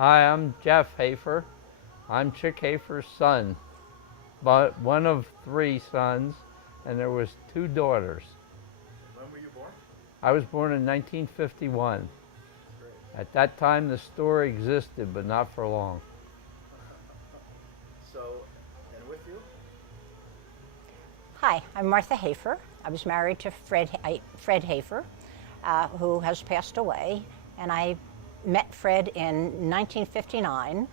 Hi, I'm Jeff Hafer. I'm Chick Hafer's son, but one of 3 sons, and there was 2 daughters. When were you born? I was born in 1951. Great. At that time, the store existed, but not for long. So, and with you? Hi, I'm Martha Hafer. I was married to Fred Hafer, who has passed away, and I met Fred in 1959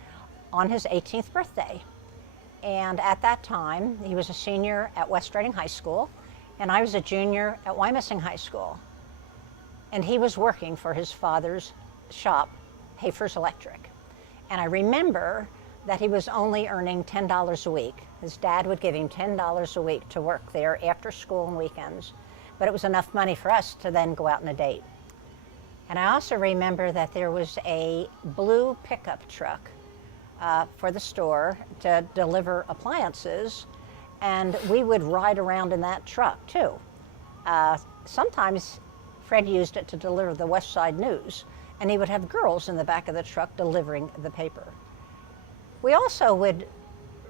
on his 18th birthday. And at that time, he was a senior at West Reading High School, and I was a junior at Wyomissing High School. And he was working for his father's shop, Hafer's Electric. And I remember that he was only earning $10 a week. His dad would give him $10 a week to work there after school and weekends. But it was enough money for us to then go out on a date. And I also remember that there was a blue pickup truck for the store to deliver appliances, and we would ride around in that truck too. Sometimes Fred used it to deliver the West Side News, and he would have girls in the back of the truck delivering the paper. We also would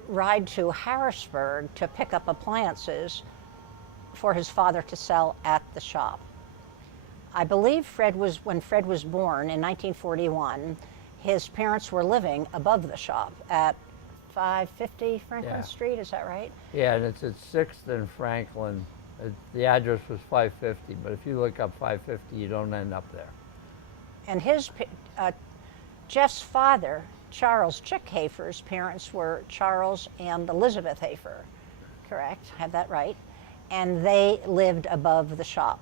ride to Harrisburg to pick up appliances for his father to sell at the shop. I believe when Fred was born in 1941, his parents were living above the shop at 550 Franklin Street, is that right? Yeah, and it's at 6th and Franklin. The address was 550, but if you look up 550, you don't end up there. And Jeff's father, Charles Chick Hafer's parents were Charles and Elizabeth Hafer, correct? I have that right. And they lived above the shop.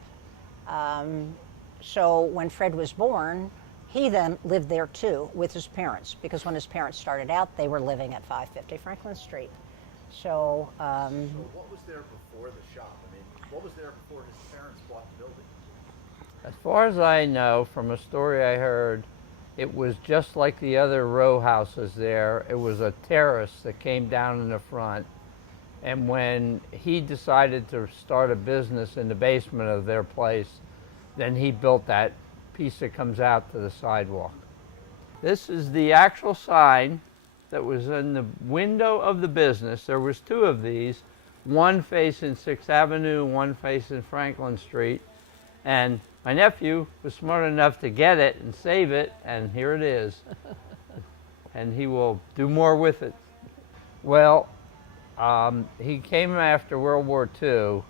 So when Fred was born, he then lived there too with his parents, because when his parents started out, they were living at 550 Franklin Street. So, So what was there before the shop? I mean, what was there before his parents bought the building? As far as I know, from a story I heard, it was just like the other row houses there. It was a terrace that came down in the front. And when he decided to start a business in the basement of their place, then he built that piece that comes out to the sidewalk. This is the actual sign that was in the window of the business. There was 2 of these, one facing 6th Avenue, one facing Franklin Street. And my nephew was smart enough to get it and save it, and here it is. And he will do more with it. Well, he came after World War II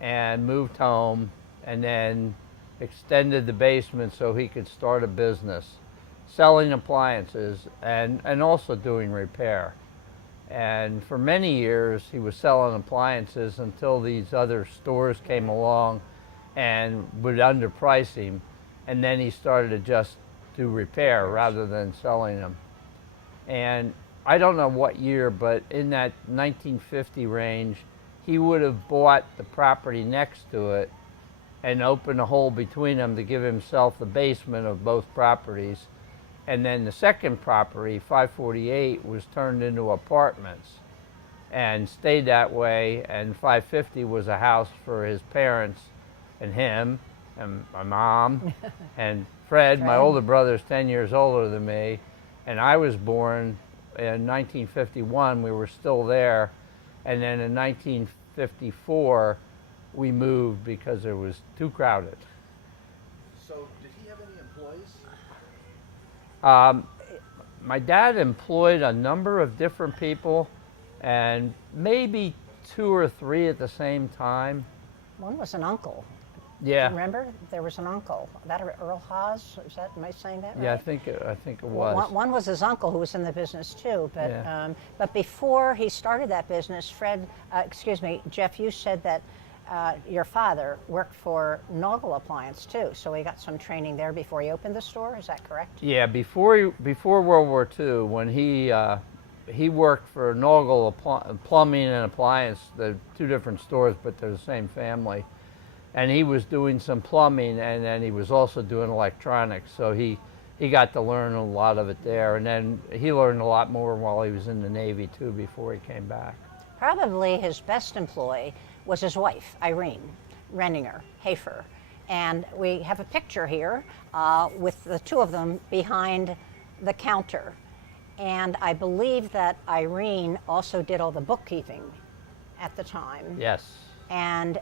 and moved home, and then extended the basement so he could start a business selling appliances and also doing repair. And for many years he was selling appliances until these other stores came along and would underprice him, and then he started to just do repair rather than selling them. And I don't know what year, but in that 1950 range, he would have bought the property next to it and opened a hole between them to give himself the basement of both properties. And then the second property, 548, was turned into apartments and stayed that way. And 550 was a house for his parents and him and my mom and Fred. My older brother is 10 years older than me. And I was born in 1951. We were still there. And then in 1954, we moved because it was too crowded. So did he have any employees? My dad employed a number of different people, and maybe 2 or 3 at the same time. one was an uncle. Yeah. Remember, there was an uncle. That Earl Haas? Am I saying that right? Yeah, I think it was. One was his uncle who was in the business too. But but before he started that business, Jeff, you said that your father worked for Noggle Appliance too, so he got some training there before he opened the store. Is that correct? Yeah, before World War II, when he worked for Noggle Plumbing and Appliance, the 2 different stores, but they're the same family. And he was doing some plumbing, and then he was also doing electronics. So he got to learn a lot of it there, and then he learned a lot more while he was in the Navy too before he came back. Probably his best employee was his wife, Irene Hafer. And we have a picture here with the 2 of them behind the counter. And I believe that Irene also did all the bookkeeping at the time. Yes. And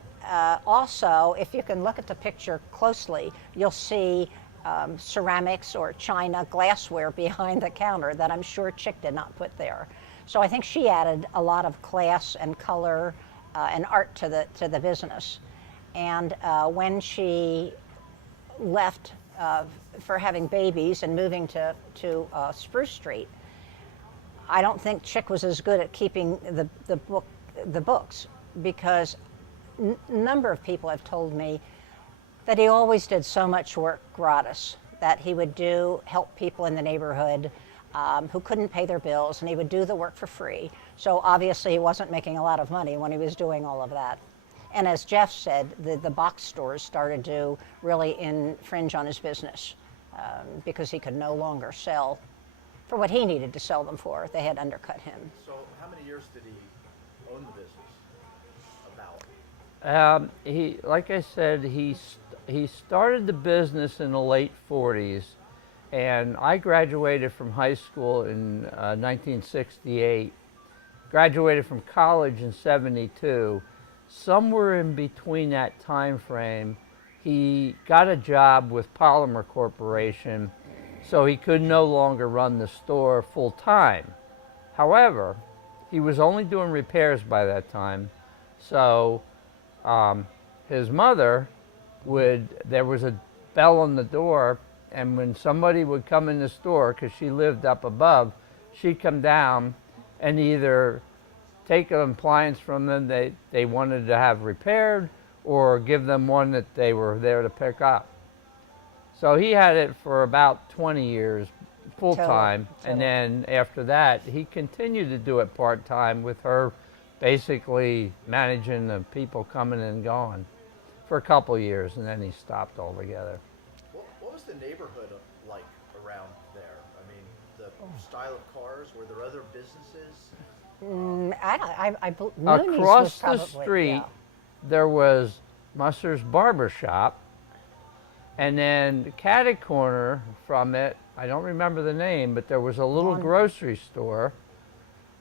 also, if you can look at the picture closely, you'll see ceramics or china glassware behind the counter that I'm sure Chick did not put there. So I think she added a lot of class and color and art to the business. And when she left for having babies and moving to Spruce Street, I don't think Chick was as good at keeping the books, because a number of people have told me that he always did so much work gratis, that he would help people in the neighborhood who couldn't pay their bills, and he would do the work for free. So obviously he wasn't making a lot of money when he was doing all of that. And as Jeff said, the box stores started to really infringe on his business because he could no longer sell for what he needed to sell them for. They had undercut him. So how many years did he own the business? About. Like I said, he started the business in the late 40s, and I graduated from high school in 1968, graduated from college in 72. Somewhere in between that time frame, he got a job with Polymer Corporation, so he could no longer run the store full time. However, he was only doing repairs by that time, so his mother there was a bell on the door, and when somebody would come in the store, because she lived up above, she'd come down and either take an appliance from them they wanted to have repaired, or give them one that they were there to pick up. So he had it for about 20 years full time, and then after that he continued to do it part time with her basically managing the people coming and going for a couple years, and then he stopped altogether. What was the neighborhood like around there? I mean, the style of cars, were there other businesses? Across the street, there was Musser's Barber Shop, and then catty corner from it, I don't remember the name, but there was a little grocery store.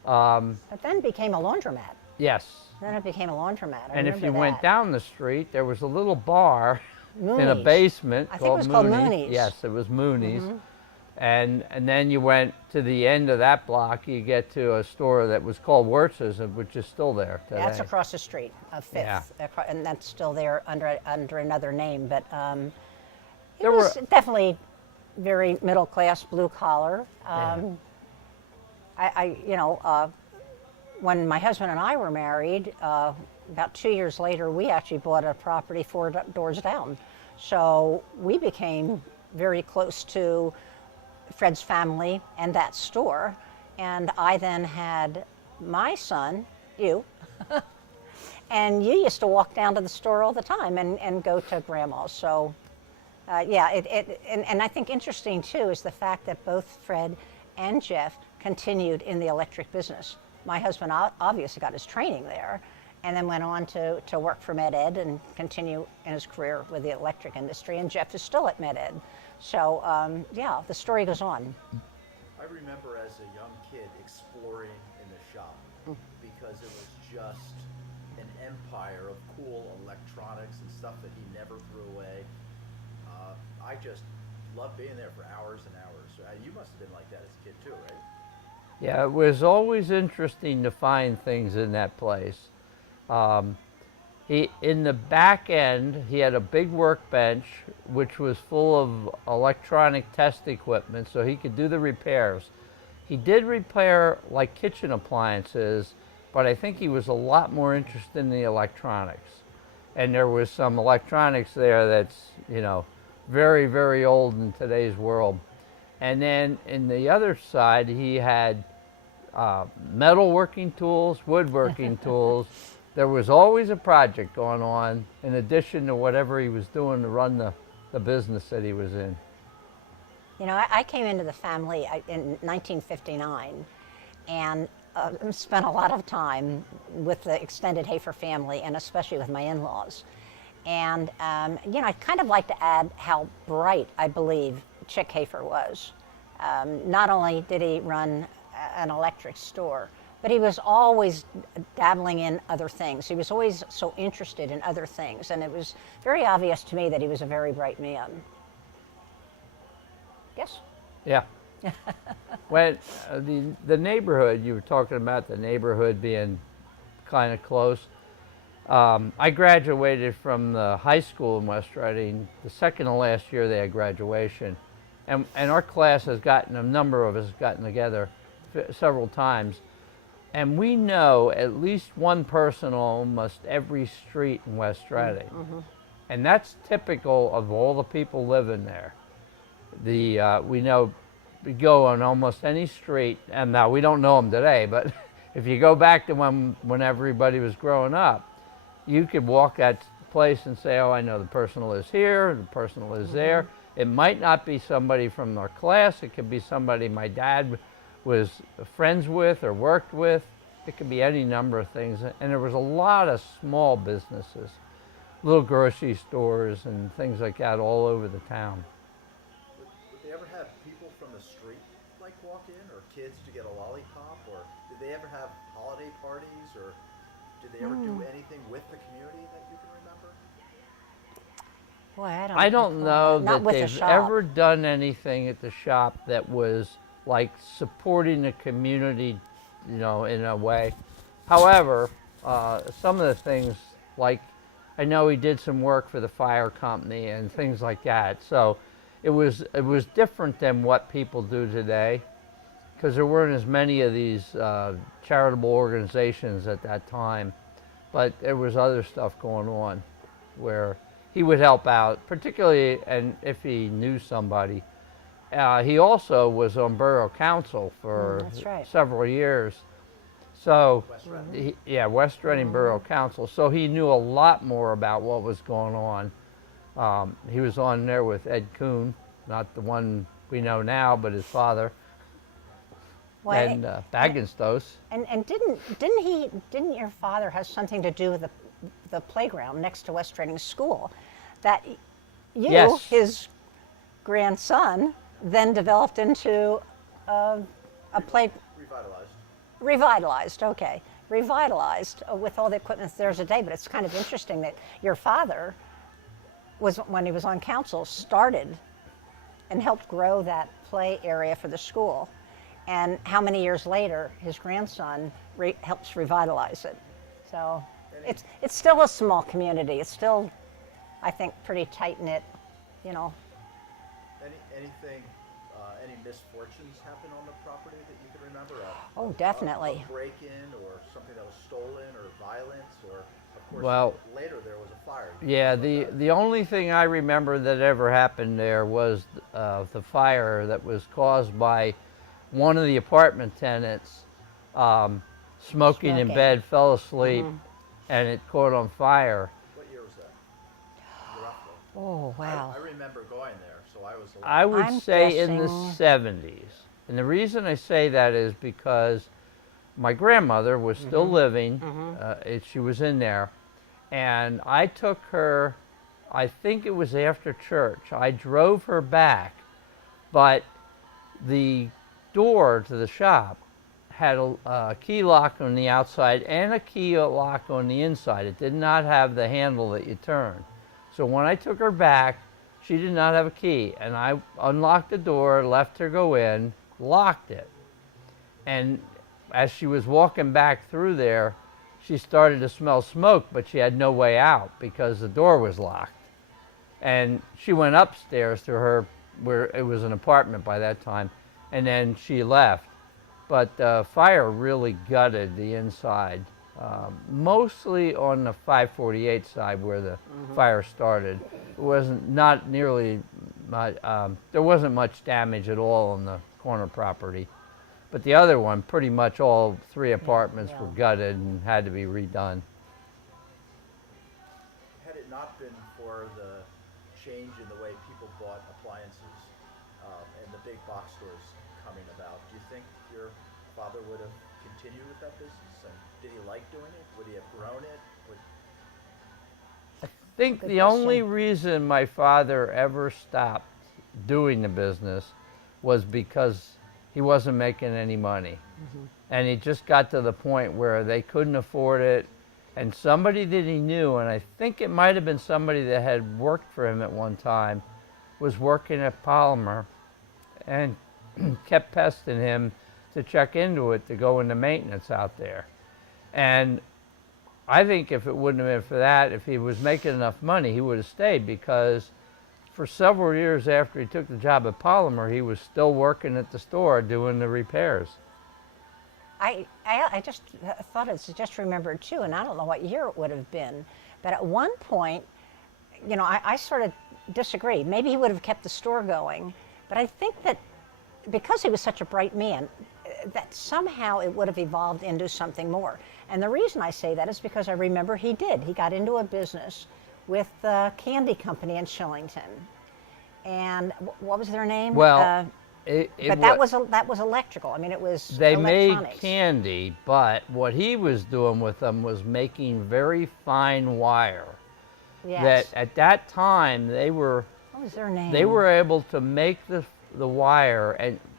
But then it became a laundromat. Yes. Then it became a laundromat. And if you went down the street, there was a little bar Mooney's. in a basement I think it was called Mooney's. Yes, it was Mooney's. And then you went to the end of that block, you get to a store that was called Wirtz's, which is still there today. That's across the street, Fifth, and that's still there under another name. But it was definitely very middle class, blue collar. When my husband and I were married, about 2 years later, we actually bought a property 4 doors down. So we became very close to Fred's family and that store. And I then had my son, you, and you used to walk down to the store all the time and go to Grandma's. So and I think interesting too is the fact that both Fred and Jeff continued in the electric business. My husband obviously got his training there, and then went on to work for Med Ed and continue in his career with the electric industry, and Jeff is still at Med Ed. So the story goes on. I remember as a young kid exploring in the shop because it was just an empire of cool electronics and stuff that he never threw away. I just loved being there for hours and hours. You must have been like that as a kid too, right? Yeah, it was always interesting to find things in that place. In the back end, he had a big workbench which was full of electronic test equipment, so he could do the repairs. He did repair like kitchen appliances, but I think he was a lot more interested in the electronics. And there was some electronics there that's, very, very old in today's world. And then in the other side, he had metalworking tools, woodworking tools. There was always a project going on in addition to whatever he was doing to run the business that he was in. I came into the family in 1959 and spent a lot of time with the extended Hafer family, and especially with my in-laws. And, I'd kind of like to add how bright I believe Chick Hafer was. Not only did he run an electric store, but he was always dabbling in other things. He was always so interested in other things, and it was very obvious to me that he was a very bright man. Yes? Yeah. When the neighborhood, you were talking about the neighborhood being kind of close. I graduated from the high school in West Reading. The second to last year they had graduation. And our class has gotten, a number of us have gotten together several times. And we know at least one person on almost every street in West Reading. Mm-hmm. And that's typical of all the people living there. We know, we go on almost any street, and now we don't know them today, but if you go back to when everybody was growing up, you could walk that place and say, oh, I know the person who lives here, the person who lives there. It might not be somebody from our class. It could be somebody my dad was friends with or worked with. It could be any number of things. And there was a lot of small businesses, little grocery stores and things like that all over the town. Would they ever have people from the street like walk in, or kids to get a lollipop, or did they ever have holiday parties, or did they ever do anything with the community that you can remember? Boy, I don't know Not that with the they've shop. ever done anything at the shop that was like supporting the community, you know, in a way. However, some of the things, like I know he did some work for the fire company and things like that. So it was different than what people do today, because there weren't as many of these charitable organizations at that time. But there was other stuff going on where he would help out, particularly, and if he knew somebody. He also was on borough council for That's right. several years. So, West Reading? West Reading Borough Council. So he knew a lot more about what was going on. He was on there with Ed Kuhn, not the one we know now, but his father, and Bagenstos. And didn't your father have something to do with the playground next to West Reading School, that you, Yes. his grandson, then developed into a play. Revitalized, okay. Revitalized with all the equipment there's today, but it's kind of interesting that your father was, when he was on council, started and helped grow that play area for the school. And how many years later, his grandson helps revitalize it. So it's still a small community. It's still, I think, pretty tight-knit, you know. Any misfortunes happen on the property that you can remember? Oh, definitely. A break-in, or something that was stolen, or violence, or of course Well, later there was a fire. Yeah, the only thing I remember that ever happened there was the fire that was caused by one of the apartment tenants smoking in bed, fell asleep, and it caught on fire. What year was that? Roughly. Oh, wow. I remember going there, so I was. I would I'm say in the guessing- 70s. And the reason I say that is because my grandmother was still living. She was in there. And I took her, I think it was after church. I drove her back, but the door to the shop had a key lock on the outside and a key lock on the inside. It did not have the handle that you turn. So when I took her back, she did not have a key. And I unlocked the door, left her go in, locked it. And as she was walking back through there, she started to smell smoke, but she had no way out because the door was locked. And she went upstairs to her, where it was an apartment by that time, and then she left. But the fire really gutted the inside, mostly on the 548 side where the fire started. It wasn't not nearly, there wasn't much damage at all on the corner property. But the other one, pretty much all three apartments were gutted and had to be redone. Had it not been for the change in the way people bought appliances and the big box stores coming about, do you think your father would have continued with that business? And did he like doing it? Would he have grown it? I think the only reason my father ever stopped doing the business was because he wasn't making any money. And he just got to the point where they couldn't afford it. And somebody that he knew, and I think it might have been somebody that had worked for him at one time, was working at Polymer and kept pesting him to check into it to go into maintenance out there. And I think if it wouldn't have been for that, if he was making enough money, he would have stayed, because for several years after he took the job at Polymer, he was still working at the store doing the repairs. I just thought it's just remembered too, and I don't know what year it would have been, but at one point, you know, I sort of disagree. Maybe he would have kept the store going, but I think that because he was such a bright man, that somehow it would have evolved into something more. And the reason I say that is because I remember he did. He got into a business with the candy company in Shillington. And what was their name? Well, that was electrical. I mean, it was they made electronics. candy, but what he was doing with them was making very fine wire. Yes. That at that time they were. What was their name? They were able to make the wire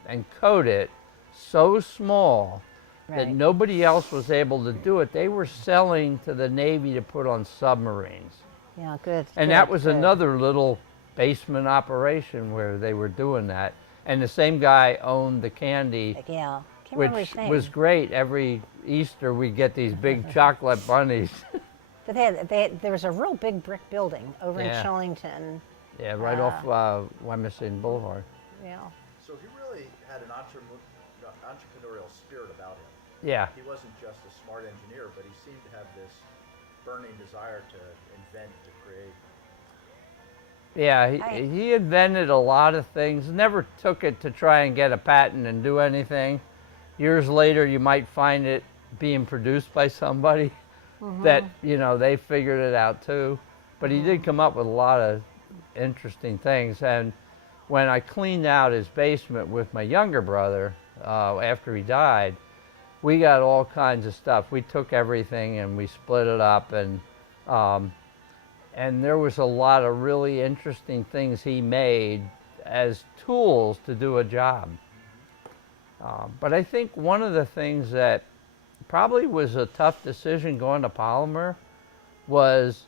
and coat it so small that Right. nobody else was able to do it. They were selling to the Navy to put on submarines. Yeah, good. And good, that was good. another little basement operation where they were doing that. And the same guy owned the candy, Yeah, can't remember which his name. was great. Every Easter we get these big chocolate bunnies. But there was a real big brick building over in Yeah. Shillington. Yeah, right off Wyomissing Boulevard. Yeah. So he really had an entrepreneurial spirit about him. Yeah. He wasn't just a smart engineer, but he seemed to have this burning desire to invent, to create. Yeah, he invented a lot of things, never took it to try and get a patent and do anything. Years later, you might find it being produced by somebody that, you know, they figured it out too. But he did come up with a lot of interesting things. And when I cleaned out his basement with my younger brother after he died, we got all kinds of stuff. We took everything and we split it up, and there was a lot of really interesting things he made as tools to do a job. But I think one of the things that probably was a tough decision going to Polymer was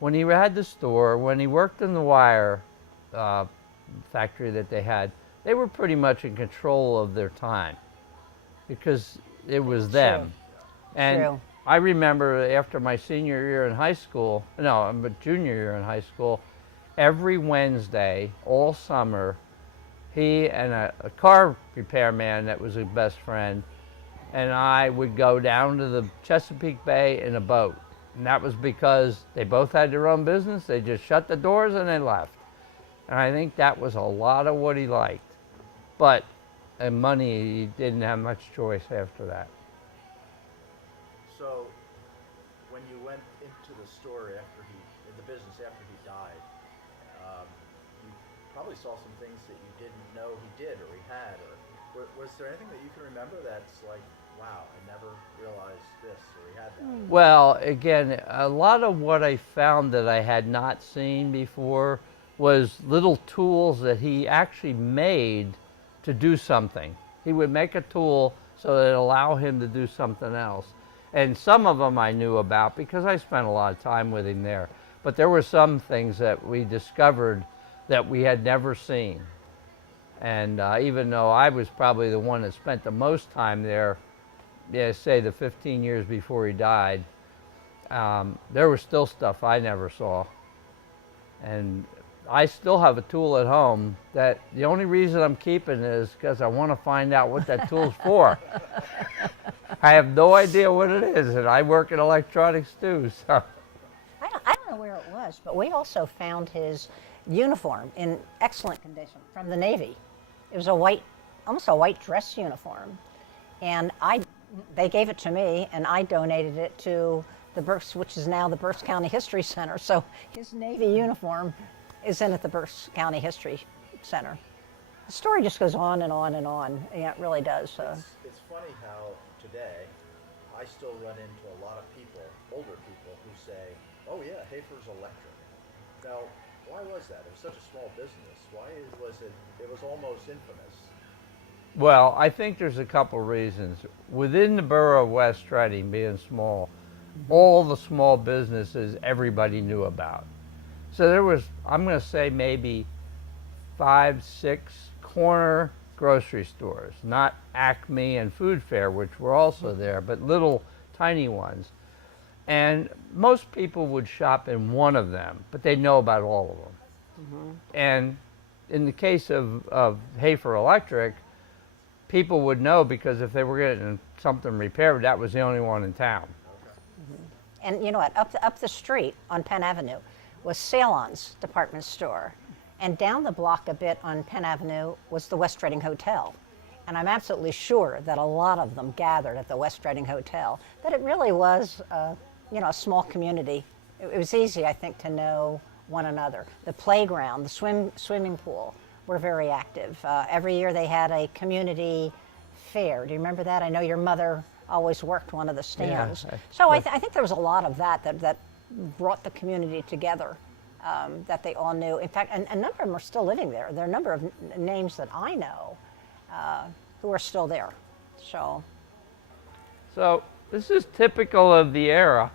when he had the store, when he worked in the wire factory that they had, they were pretty much in control of their time because it was them. And True. I remember after my senior year in high school, but junior year in high school, every Wednesday, all summer, he and a car repairman that was his best friend and I would go down to the Chesapeake Bay in a boat. And that was because they both had their own business. They just shut the doors and they left. And I think that was a lot of what he liked. But in money, he didn't have much choice after that. So, when you went into the store in the business after he died, you probably saw some things that you didn't know he did or he had, or was there anything that you can remember that's like, wow, I never realized this or he had that? Well, again, a lot of what I found that I had not seen before was little tools that he actually made to do something. He would make a tool so that it allowed him to do something else. And some of them I knew about because I spent a lot of time with him there. But there were some things that we discovered that we had never seen. And even though I was probably the one that spent the most time there, say the 15 years before he died, there was still stuff I never saw. And I still have a tool at home that the only reason I'm keeping is because I want to find out what that tool's for. I have no idea what it is, and I work in electronics too. So I don't know where it was, but we also found his uniform in excellent condition from the Navy. It was almost a white dress uniform, and they gave it to me, and I donated it to the Berks, which is now the Berks County History Center. So his Navy uniform is in at the Berks County History Center. The story just goes on and on and on. Yeah, it really does. It's funny how today I still run into a lot of people, older people, who say, oh yeah, Hafer's electric. Now, Why was that? It was such a small business. Why was it? It was almost infamous. Well, I think there's a couple reasons. Within the borough of West Reading, being small, all the small businesses everybody knew about. So there was, I'm going to say maybe 5, 6 corner grocery stores, not Acme and Food Fair, which were also there, but little tiny ones. And most people would shop in one of them, but they know about all of them. And in the case of Hafer Electric, people would know because if they were getting something repaired, that was the only one in town. And you know what? Up the street on Penn Avenue was Ceylon's department store. And down the block a bit on Penn Avenue was the West Reading Hotel. And I'm absolutely sure that a lot of them gathered at the West Reading Hotel, that it really was, you know, a small community. It was easy, I think, to know one another. The playground, the swimming pool were very active. Every year they had a community fair. Do you remember that? I know your mother always worked one of the stands. Yeah, So I think there was a lot of that brought the community together, that they all knew. In fact, a number of them are still living there. There are a number of names that I know who are still there. So this is typical of the era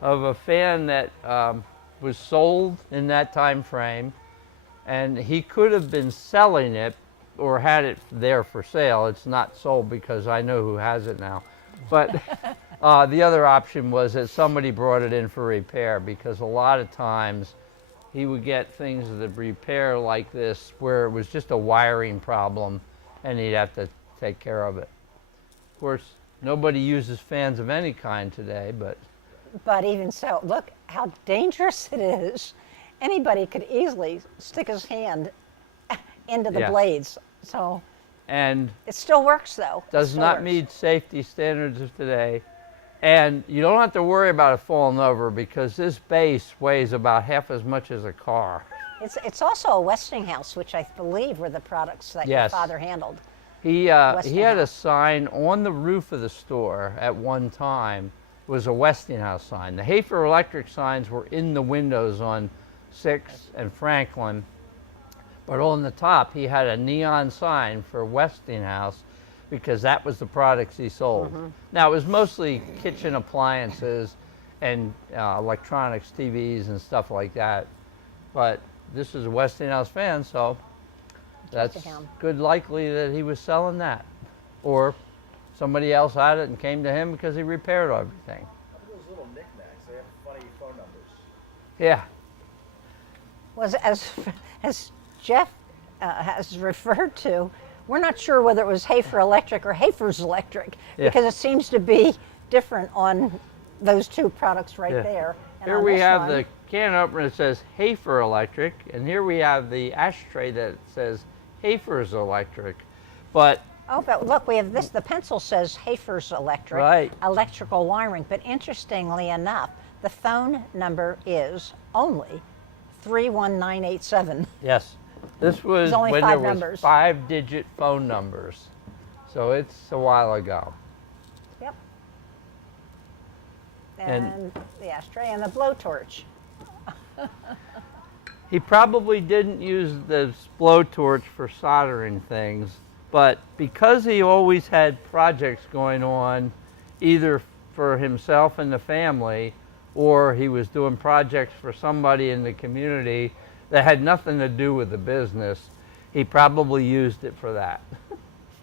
of a fan that was sold in that time frame, and he could have been selling it or had it there for sale. It's not sold because I know who has it now. But the other option was that somebody brought it in for repair, because a lot of times he would get things that repair like this where it was just a wiring problem and he'd have to take care of it. Of course, nobody uses fans of any kind today, But even so, look how dangerous it is. Anybody could easily stick his hand into the Yeah. blades. So and it still works, though. It does still not works. meet safety standards of today. And you don't have to worry about it falling over, because this base weighs about half as much as a car. It's also a Westinghouse, which I believe were the products that your Yes. father handled. He had a Westinghouse. sign on the roof of the store at one time. It was a Westinghouse sign. The Hafer Electric signs were in the windows on 6th and Franklin, but on the top he had a neon sign for Westinghouse, because that was the products he sold. Now, it was mostly kitchen appliances and electronics, TVs and stuff like that, but this is a Westinghouse fan, so that's him. good likely that he was selling that, or somebody else had it and came to him because he repaired everything. How about those little knickknacks? They have funny phone numbers. Yeah. Was as Jeff has referred to, we're not sure whether it was Hafer Electric or Hafer's Electric, Yeah. because it seems to be different on those two products right Yeah. there. And Here on we this have one, the can opener that says Hafer Electric, and here we have the ashtray that says Hafer's Electric. But Oh, but look, we have this. The pencil says Hafer's Electric, Right. electrical wiring. But interestingly enough, the phone number is only 31987. yes, this was There's only when 5 there was numbers. 5-digit phone numbers. So it's a while ago. Yep. And- And the ashtray and the blowtorch. He probably didn't use the blowtorch for soldering things, but because he always had projects going on, either for himself and the family, or he was doing projects for somebody in the community that had nothing to do with the business, he probably used it for that.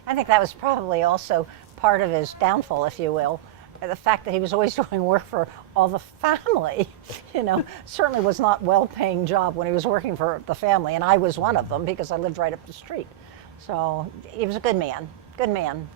I think that was probably also part of his downfall, if you will. The fact that he was always doing work for all the family, you know, certainly was not a well-paying job when he was working for the family, and I was one of them because I lived right up the street. So he was a good man, good man.